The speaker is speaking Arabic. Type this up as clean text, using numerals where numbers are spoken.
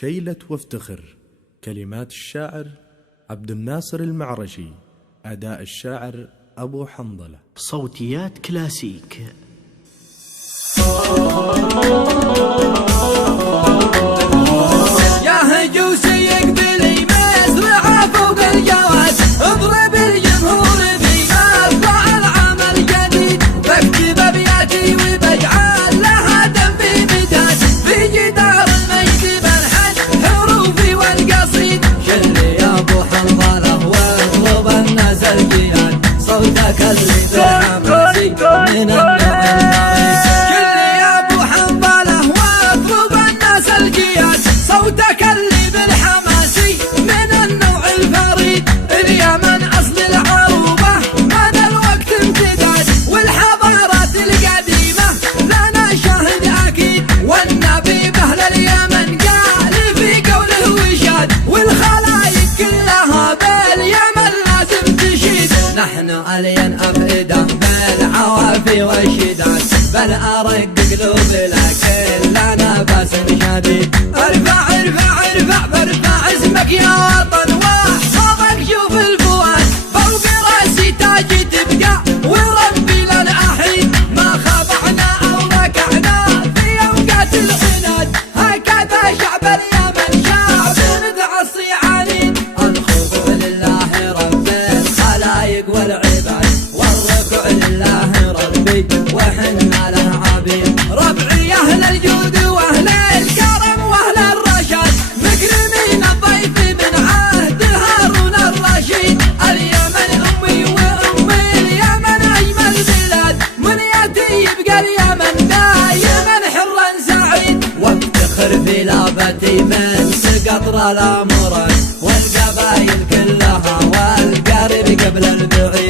شيلة وافتخر. كلمات الشاعر عبد الناصر المعرشي، أداء الشاعر أبو حنظلة. صوتيات كلاسيك. يا هجوسي يقبلي مزرعة فوق الجواز، اضرب الجمهور في مطلع العمل جديد، بكتب ابياتي وبجعل لها دم في مداد، في جدار المجد بنحت حروفي والقصيد. شلي يا ابو حنظله واطلب الناس الجياد، صوتك اللي بالحماسي من النوع المريض. صوتك اللي بالحماسي من النوع الفريد، اليمن أصل العروبة مدى الوقت امتداد، والحضارات القديمة لنا شاهد أكيد، والنبي بأهل اليمن قال في قوله وشاد، والخلايق كلها باليمن لازم تشيد. نحن ألين أفئدة بالعوافي والشداد، بل أرق قلوب لكن لنا باس شديد. ارفع ارفع ارفع فارفع اسمك يا وطن، واحفظك شوف الفؤاد فوق راسي تاجي تبقى، وربي لن احيد ما خضعنا او ركعنا في اوقات العناد. هكذا شعب اليمن شعب متعصي عنيد، الخضوع لله رب الخلايق والعباد، والركوع لله ربي وحنا له عبيد. ربعي اهل الجود واهل الكرم واهل الرشاد، مكرمين الضيف من عهد هارون الرشيد. اليمن امي وامي اليمن اجمل بلاد، من ياتي يبقى اليمن دايما حرا سعيد. وافتخر في لابتي من سقطر الامراض، والقبايل كلها والقريب قبل البعيد.